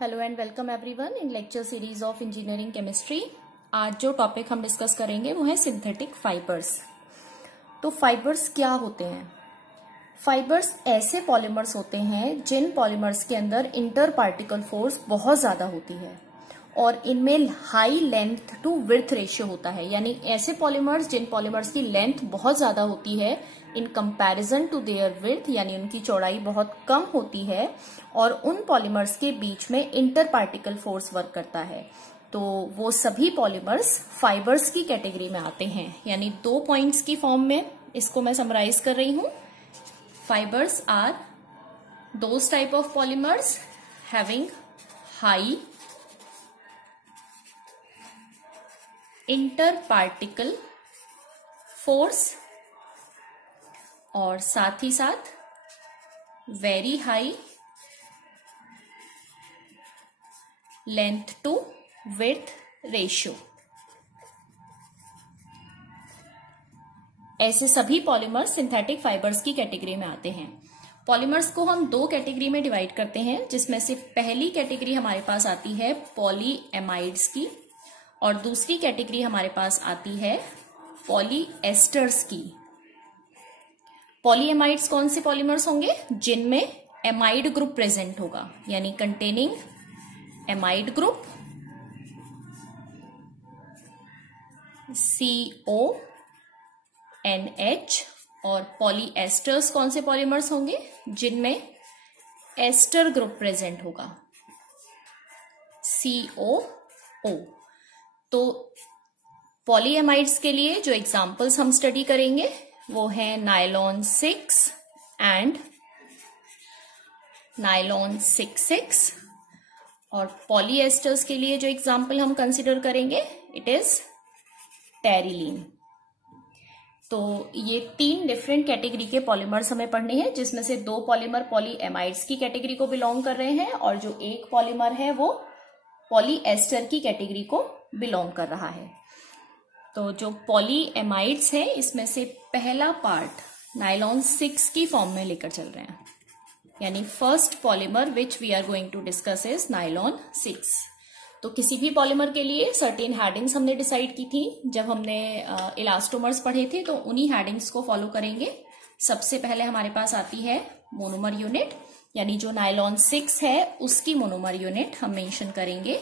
Hello and welcome everyone in lecture series of engineering chemistry. आज जो topic हम discuss करेंगे वो है सिंथेटिक फाइबर्स। तो फाइबर्स क्या होते हैं? फाइबर्स ऐसे पॉलीमर्स होते हैं जिन पॉलीमर्स के अंदर इंटर पार्टिकल फोर्स बहुत ज्यादा होती है और इनमें high length to width ratio होता है। यानी ऐसे पॉलीमर्स जिन पॉलीमर्स की लेंथ बहुत ज्यादा होती है in comparison to their width, यानी उनकी चौड़ाई बहुत कम होती है और उन पॉलीमर्स के बीच में इंटर पार्टिकल फोर्स वर्क करता है। तो वो सभी पॉलीमर्स फाइबर्स की कैटेगरी में आते हैं। यानी 2 पॉइंट्स की फॉर्म में इसको मैं समराइज कर रही हूं। Fibres are those type of polymers having high inter particle force और साथ ही साथ very high length to width ratio. ऐसे सभी पॉलीमर्स सिंथेटिक फाइबर्स की कैटेगरी में आते हैं। पॉलीमर्स को हम 2 कैटेगरी में डिवाइड करते हैं, जिसमें से पहली कैटेगरी हमारे पास आती है पॉलीएमाइड्स की और दूसरी कैटेगरी हमारे पास आती है पॉलीएस्टर्स की। पॉलीएमाइड्स कौन से पॉलीमर्स होंगे? जिनमें एमाइड ग्रुप प्रेजेंट होगा, यानी कंटेनिंग एमाइड ग्रुप CONH। और पॉलीएस्टर्स कौन से पॉलीमर्स होंगे? जिनमें एस्टर ग्रुप प्रेजेंट होगा, COO। तो पॉलीएमाइड्स के लिए जो एग्जांपल्स हम स्टडी करेंगे वो है नायलॉन 6 एंड नायलॉन 6,6। और पॉलीएस्टर्स के लिए जो एग्जांपल हम कंसिडर करेंगे इट इज टेरिलीन। तो ये 3 डिफरेंट कैटेगरी के पॉलीमर्स हमें पढ़ने हैं, जिसमें से 2 पॉलीमर पॉलीएमाइड्स की कैटेगरी को बिलोंग कर रहे हैं और जो एक पॉलीमर है वो पॉलीएस्टर की कैटेगरी को बिलोंग कर रहा है। तो जो पॉलीएमाइड्स है इसमें से पहला पार्ट नायलॉन 6 की फॉर्म में लेकर चल रहे हैं। यानी first polymer which we are going to discuss is nylon 6। तो किसी भी पॉलीमर के लिए सर्टेन हेडिंग्स हमने डिसाइड की थी जब हमने इलास्टोमर्स पढ़े थे, तो उन्हीं हेडिंग्स को फॉलो करेंगे। सबसे पहले हमारे पास आती है मोनोमर यूनिट, यानी जो नायलॉन 6 है उसकी मोनोमर यूनिट हम मेंशन करेंगे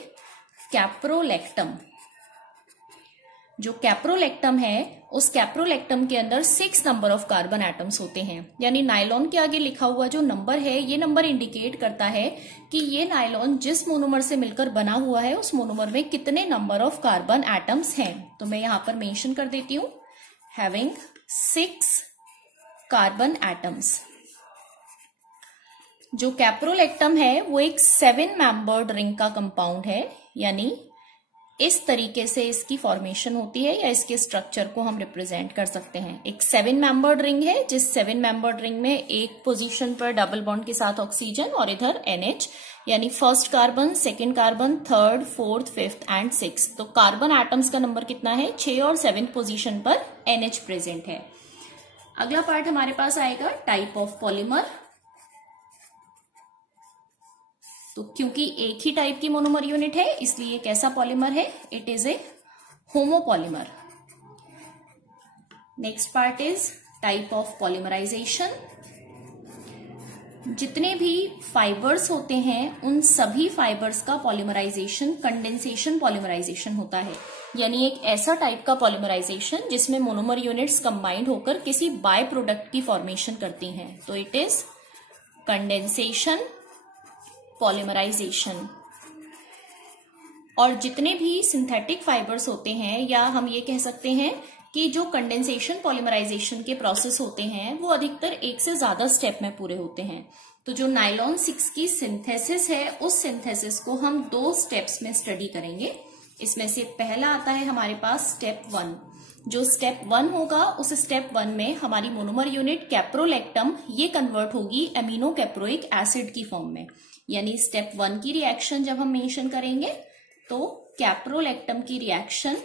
कैप्रोलेक्टम। जो कैप्रोलेक्टम है उस कैप्रोलेक्टम के अंदर 6 नंबर ऑफ कार्बन एटम्स होते हैं। यानी नायलॉन के आगे लिखा हुआ जो नंबर है ये नंबर इंडिकेट करता है कि ये नायलॉन जिस मोनोमर से मिलकर बना हुआ है उस मोनोमर में कितने नंबर ऑफ कार्बन एटम्स हैं। तो मैं यहां पर मेंशन कर देती हूं हैविंग 6 कार्बन एटम्स। जो कैप्रोलेक्टम है वो एक 7 मेंबर्ड रिंग का कंपाउंड है, यानी इस तरीके से इसकी फॉर्मेशन होती है या इसके स्ट्रक्चर को हम रिप्रेजेंट कर सकते हैं। एक 7 मेंबर्ड रिंग है, जिस 7 मेंबर्ड रिंग में एक पोजीशन पर डबल बॉन्ड के साथ ऑक्सीजन और इधर NH, यानी first carbon, second carbon, third, fourth, fifth and 6। तो कार्बन एटम्स का नंबर कितना है? 6 और 7 पोजीशन पर NH प्रेजेंट है। अगला पार्ट हमारे पास आएगा टाइप ऑफ पॉलीमर। तो क्योंकि एक ही टाइप की मोनोमर यूनिट है इसलिए कैसा पॉलीमर है? It is a homopolymer. Next part is type of polymerisation. जितने भी फाइबर्स होते हैं उन सभी फाइबर्स का पॉलीमराइजेशन कंडेंसेशन पॉलीमराइजेशन होता है। यानी एक ऐसा टाइप का पॉलीमराइजेशन जिसमें मोनोमर यूनिट्स कंबाइंड होकर किसी बाय प्रोडक्ट की फॉर्मेशन करती हैं। तो इट इज कंडेंसेशन पॉलीमराइजेशन। और जितने भी सिंथेटिक फाइबर्स होते हैं, या हम ये कह सकते हैं कि जो कंडेंसेशन पॉलीमराइजेशन के प्रोसेस होते हैं वो अधिकतर एक से ज्यादा स्टेप में पूरे होते हैं। तो जो नायलॉन 6 की सिंथेसिस है उस सिंथेसिस को हम 2 स्टेप्स में स्टडी करेंगे। इसमें से पहला आता है हमारे पास स्टेप 1। जो स्टेप 1 होगा उस स्टेप 1 में हमारी मोनोमर यूनिट कैप्रोलेक्टम ये कन्वर्ट होगी एमिनो कैप्रोइक एसिड की फॉर्म में। यानी स्टेप 1 की रिएक्शन जब हम मेंशन करेंगे तो कैप्रोलेक्टम की रिएक्शन,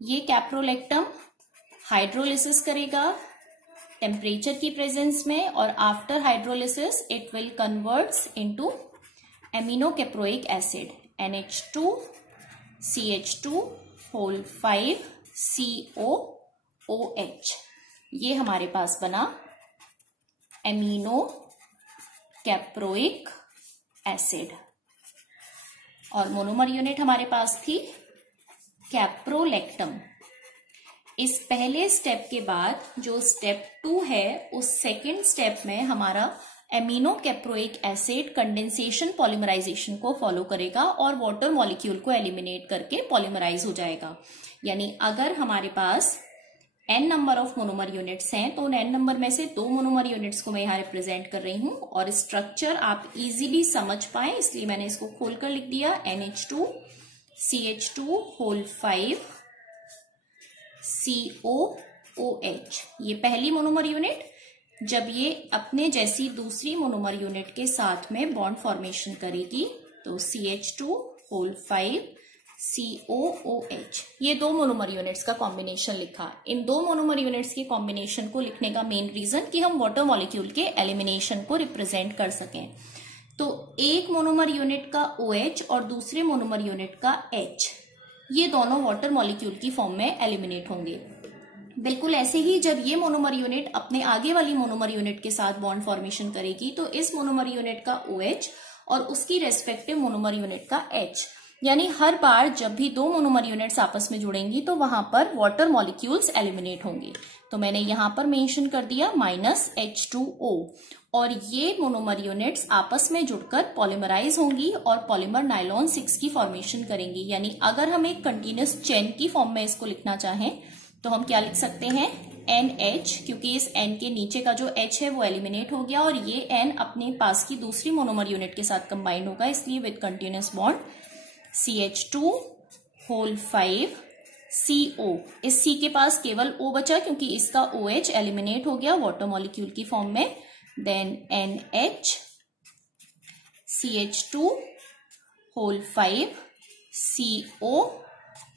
ये कैप्रोलेक्टम हाइड्रोलिसिस करेगा टेम्परेचर की प्रेजेंस में, और after hydrolysis it will converts into amino caproic acid NH2 CH2 whole 5 COOH। ये हमारे पास बना एमिनो कैप्रोइक एसिड। और मोनोमर यूनिट हमारे पास थी कैप्रोलैक्टम। इस पहले स्टेप के बाद जो स्टेप 2 है, उस सेकेंड स्टेप में हमारा amino caproic acid condensation polymerisation को फॉलो करेगा और वाटर मॉलिक्यूल को एलिमिनेट करके पॉलीमराइज हो जाएगा। यानी अगर हमारे पास n number of monomer units हैं तो उन n नंबर में से 2 मोनोमर यूनिट्स को मैं यहाँ रिप्रेजेंट कर रही हूं, और स्ट्रक्चर आप इजीली समझ पाए इसलिए मैंने इसको खोलकर लिख दिया NH2 CH2 होल 5 COOH। ये पहली मोनोमर यूनिट जब ये अपने जैसी दूसरी मोनोमर यूनिट के साथ में बॉन्ड फॉर्मेशन करेगी तो CH2 होल 5 COOH, ये 2 मोनोमर यूनिट्स का कॉम्बिनेशन लिखा। इन 2 मोनोमर यूनिट्स के कॉम्बिनेशन को लिखने का मेन रीजन कि हम वाटर मॉलिक्यूल के एलिमिनेशन को रिप्रेजेंट कर सकें। तो एक मोनोमर यूनिट का OH और दूसरे मोनोमर यूनिट का H, ये दोनों वाटर मॉलिक्यूल की फॉर्म में एलिमिनेट होंगे। बिल्कुल ऐसे ही जब ये मोनोमर यूनिट अपने आगे वाली मोनोमर यूनिट के साथ बॉन्ड फॉर्मेशन करेगी तो इस मोनोमर यूनिट का OH और उसकी रेस्पेक्टिव मोनोमर यूनिट का H, यानी हर बार जब भी 2 मोनोमर यूनिट्स आपस में जुड़ेंगी तो वहां पर वाटर मॉलिक्यूल्स एलिमिनेट होंगे। तो मैंने यहां पर मेंशन कर दिया -H2O, और ये मोनोमर यूनिट्स आपस में जुड़कर पॉलीमराइज होंगी और पॉलीमर नायलॉन 6 की फॉर्मेशन करेंगी। यानी अगर हम एक कंटिन्यूअस चेन की फॉर्म में इसको लिखना चाहें तो हम क्या लिख सकते हैं NH, क्योंकि इस N के नीचे का जो H है वो एलिमिनेट हो गया और ये N अपने पास की दूसरी मोनोमर यूनिट के साथ कंबाइंड होगा, इसलिए with continuous bond CH2 whole 5 CO। इस C के पास केवल O बचा क्योंकि इसका OH एलिमिनेट हो गया वाटर मॉलिक्यूल की फॉर्म में। Then NH CH2 whole 5 CO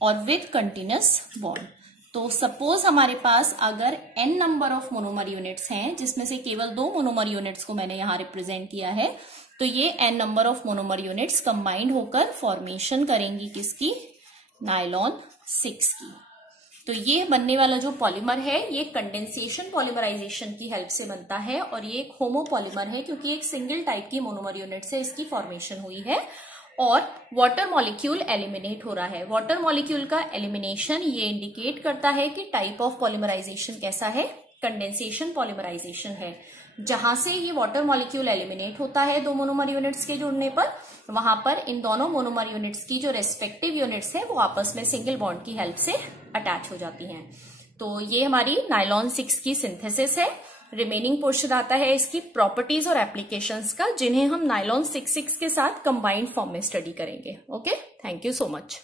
और विद कंटिन्यूअस बॉन्ड। तो सपोज हमारे पास अगर n number of monomer units हैं जिसमें से केवल 2 मोनोमर यूनिट्स को मैंने यहां रिप्रेजेंट किया है, तो ये n number of monomer units combined होकर फॉर्मेशन करेंगी किसकी, नायलॉन 6 की। तो ये बनने वाला जो पॉलीमर है ये कंडेंसेशन पॉलीमराइजेशन की हेल्प से बनता है, और ये एक होमोपॉलीमर है क्योंकि एक सिंगल टाइप की मोनोमर यूनिट से इसकी फॉर्मेशन हुई है और वाटर मॉलिक्यूल एलिमिनेट हो रहा है। वाटर मॉलिक्यूल का एलिमिनेशन ये इंडिकेट करता है कि टाइप ऑफ पॉलीमराइजेशन कैसा है, कंडेंसेशन पॉलीमराइजेशन है। जहां से ये वाटर मॉलिक्यूल एलिमिनेट होता है 2 मोनोमर यूनिट्स के जुड़ने पर, वहां पर इन दोनों मोनोमर यूनिट्स की जो रेस्पेक्टिव यूनिट्स है वो आपस में सिंगल बॉन्ड की हेल्प से अटैच हो जाती हैं। तो ये हमारी नायलॉन 6 की सिंथेसिस है। रिमेनिंग पोर्शन आता है इसकी प्रॉपर्टीज और एप्लीकेशंस का, जिन्हें हम नायलॉन 6 के साथ कंबाइंड फॉर्म में स्टडी करेंगे। Okay, thank you so much.